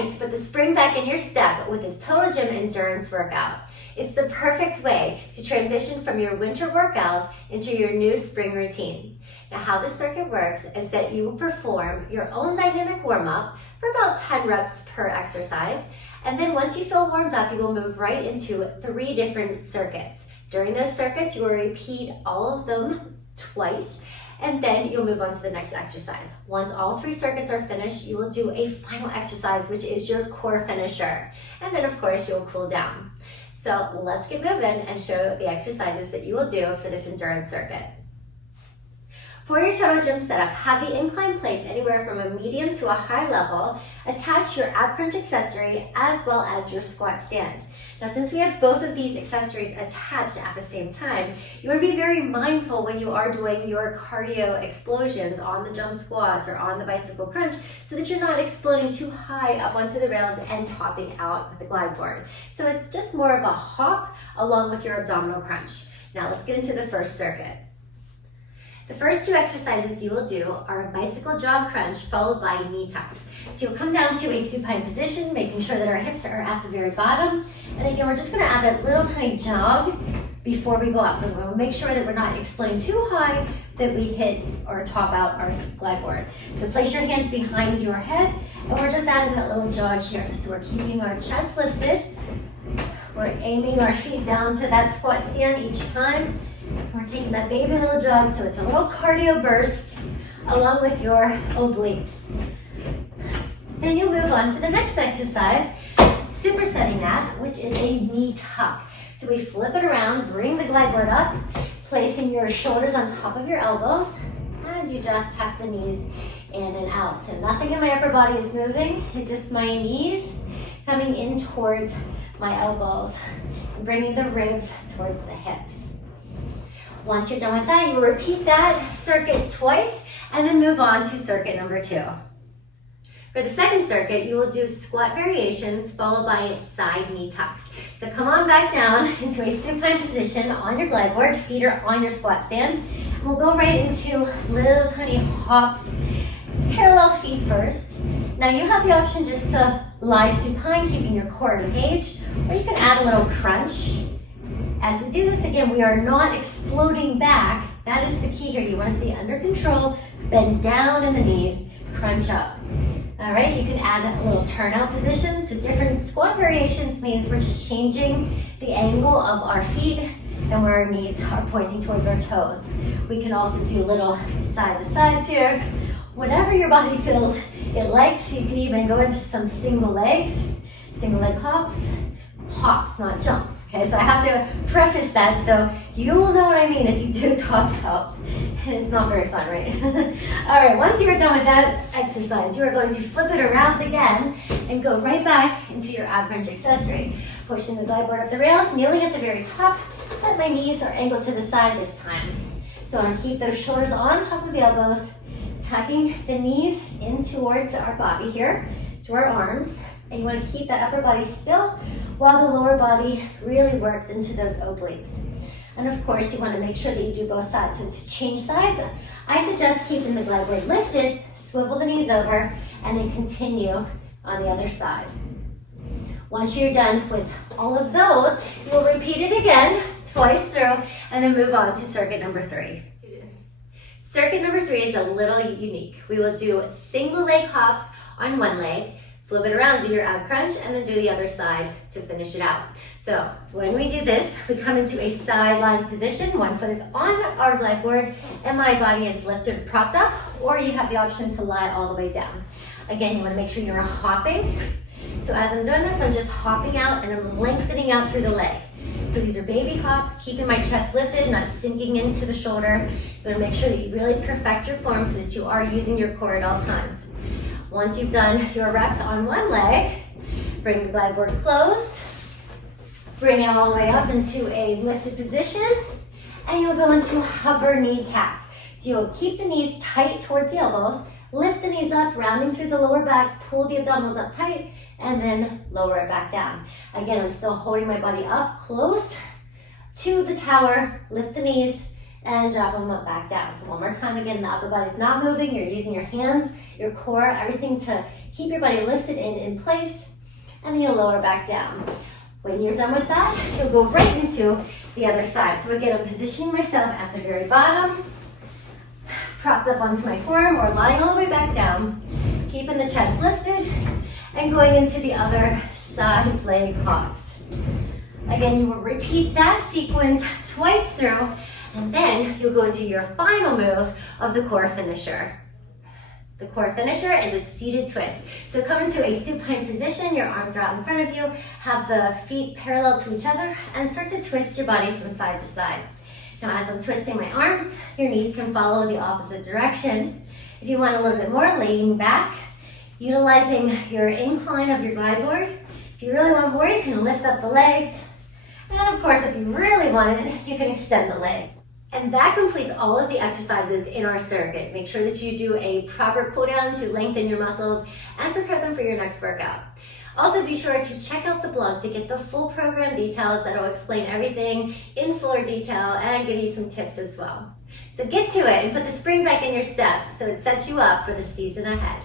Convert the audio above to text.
ready to put the spring back in your step with this Total Gym endurance workout. It's the perfect way to transition from your winter workouts into your new spring routine. Now, how this circuit works is that you will perform your own dynamic warm-up for about 10 reps per exercise. And then once you feel warmed up, you will move right into 3 different circuits. During those circuits, you will repeat all of them twice, and then you'll move on to the next exercise. Once all 3 circuits are finished, you will do a final exercise, which is your core finisher. And then, of course, you'll cool down. So let's get moving and show the exercises that you will do for this endurance circuit. For your Total Gym setup, have the incline placed anywhere from a medium to a high level. Attach your ab crunch accessory as well as your squat stand. Now, since we have both of these accessories attached at the same time, you want to be very mindful when you are doing your cardio explosions on the jump squats or on the bicycle crunch so that you're not exploding too high up onto the rails and topping out with the glide board. So it's just more of a hop along with your abdominal crunch. Now let's get into the first circuit. The first 2 exercises you will do are a bicycle jog crunch followed by knee tucks. So you'll come down to a supine position, making sure that our hips are at the very bottom. And again, we're just gonna add that little tiny jog before we go up. And we'll make sure that we're not exploding too high that we hit or top out our glide board. So place your hands behind your head, and we're just adding that little jog here. So we're keeping our chest lifted. We're aiming our feet down to that squat stand each time. We're taking that baby little jog, so it's a little cardio burst along with your obliques. Then you'll move on to the next exercise, supersetting that, which is a knee tuck. So we flip it around, bring the glide board up, placing your shoulders on top of your elbows, and you just tuck the knees in and out. So nothing in my upper body is moving, it's just my knees coming in towards my elbows, bringing the ribs towards the hips. Once you're done with that, you will repeat that circuit twice and then move on to circuit number 2. For the second circuit, you will do squat variations followed by side knee tucks. So come on back down into a supine position on your glide board, feet are on your squat stand. And we'll go right into little tiny hops, parallel feet first. Now you have the option just to lie supine, keeping your core engaged, or you can add a little crunch. As we do this again, we are not exploding back. That is the key here. You want to stay under control, bend down in the knees, crunch up. All right, you can add a little turnout position. So different squat variations means we're just changing the angle of our feet and where our knees are pointing towards our toes. We can also do little side to sides here. Whatever your body feels it likes, you can even go into some single leg hops, not jumps. Okay, so I have to preface that so you will know what I mean if you do top out. And it's not very fun, right? All right, once you're done with that exercise, you are going to flip it around again and go right back into your ab crunch accessory. Pushing the glide board up the rails, kneeling at the very top, but my knees are angled to the side this time. So I'm going to keep those shoulders on top of the elbows, tucking the knees in towards our body here, to our arms. And you want to keep that upper body still while the lower body really works into those obliques. And of course, you want to make sure that you do both sides. So to change sides, I suggest keeping the glide board lifted, swivel the knees over, and then continue on the other side. Once you're done with all of those, you will repeat it again, twice through, and then move on to circuit number 3. Circuit number 3 is a little unique. We will do single leg hops on one leg, flip it around, do your ab crunch, and then do the other side to finish it out. So when we do this, we come into a sideline position. One foot is on our glide board, and my body is lifted, propped up, or you have the option to lie all the way down. Again, you want to make sure you're hopping. So as I'm doing this, I'm just hopping out and I'm lengthening out through the leg. So these are baby hops, keeping my chest lifted, not sinking into the shoulder. You want to make sure that you really perfect your form so that you are using your core at all times. Once you've done your reps on one leg, bring the glide board closed, bring it all the way up into a lifted position, and you'll go into hover knee taps. So you'll keep the knees tight towards the elbows, lift the knees up, rounding through the lower back, pull the abdominals up tight, and then lower it back down. Again, I'm still holding my body up close to the tower, lift the knees, and drop them up back down. So one more time, again, the upper body's not moving. You're using your hands, your core, everything to keep your body lifted in place, and then you'll lower back down. When you're done with that, you'll go right into the other side. So again, I'm positioning myself at the very bottom, propped up onto my forearm or lying all the way back down, keeping the chest lifted, and going into the other side leg hops. Again, you will repeat that sequence twice through, and then you'll go into your final move of the core finisher. The core finisher is a seated twist. So come into a supine position, your arms are out in front of you, have the feet parallel to each other, and start to twist your body from side to side. Now, as I'm twisting my arms, your knees can follow the opposite direction. If you want a little bit more, leaning back, utilizing your incline of your glide board. If you really want more, you can lift up the legs. And of course, if you really want it, you can extend the legs. And that completes all of the exercises in our circuit. Make sure that you do a proper cool down to lengthen your muscles and prepare them for your next workout. Also, be sure to check out the blog to get the full program details that will explain everything in fuller detail and give you some tips as well. So get to it and put the spring back in your step so it sets you up for the season ahead.